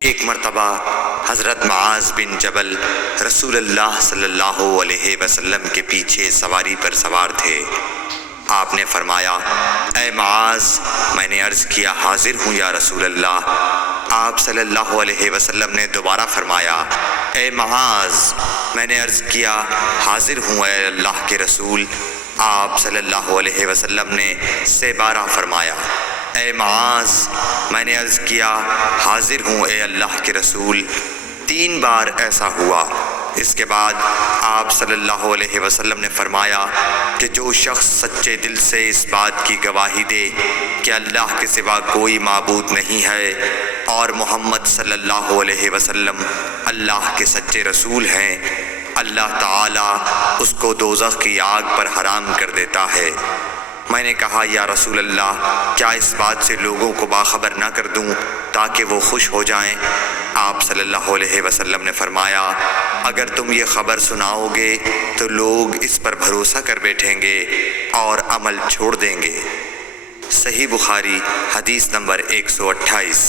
ایک مرتبہ حضرت معاذ بن جبل رسول اللہ صلی اللہ علیہ وسلم کے پیچھے سواری پر سوار تھے۔ آپ نے فرمایا، اے معاذ، میں نے عرض کیا حاضر ہوں یا رسول اللہ۔ آپ صلی اللہ علیہ وسلم نے دوبارہ فرمایا، اے معاذ، میں نے عرض کیا حاضر ہوں اے اللہ کے رسول۔ آپ صلی اللہ علیہ وسلم نے سے بارہ فرمایا، اے معاذ، میں نے عرض کیا حاضر ہوں اے اللہ کے رسول۔ 3 بار ایسا ہوا۔ اس کے بعد آپ صلی اللہ علیہ وسلم نے فرمایا کہ جو شخص سچے دل سے اس بات کی گواہی دے کہ اللہ کے سوا کوئی معبود نہیں ہے اور محمد صلی اللہ علیہ وسلم اللہ کے سچے رسول ہیں، اللہ تعالیٰ اس کو دوزخ کی آگ پر حرام کر دیتا ہے۔ میں نے کہا، یا رسول اللہ، کیا اس بات سے لوگوں کو باخبر نہ کر دوں تاکہ وہ خوش ہو جائیں؟ آپ صلی اللہ علیہ وسلم نے فرمایا، اگر تم یہ خبر سناؤ گے تو لوگ اس پر بھروسہ کر بیٹھیں گے اور عمل چھوڑ دیں گے۔ صحیح بخاری حدیث نمبر 128۔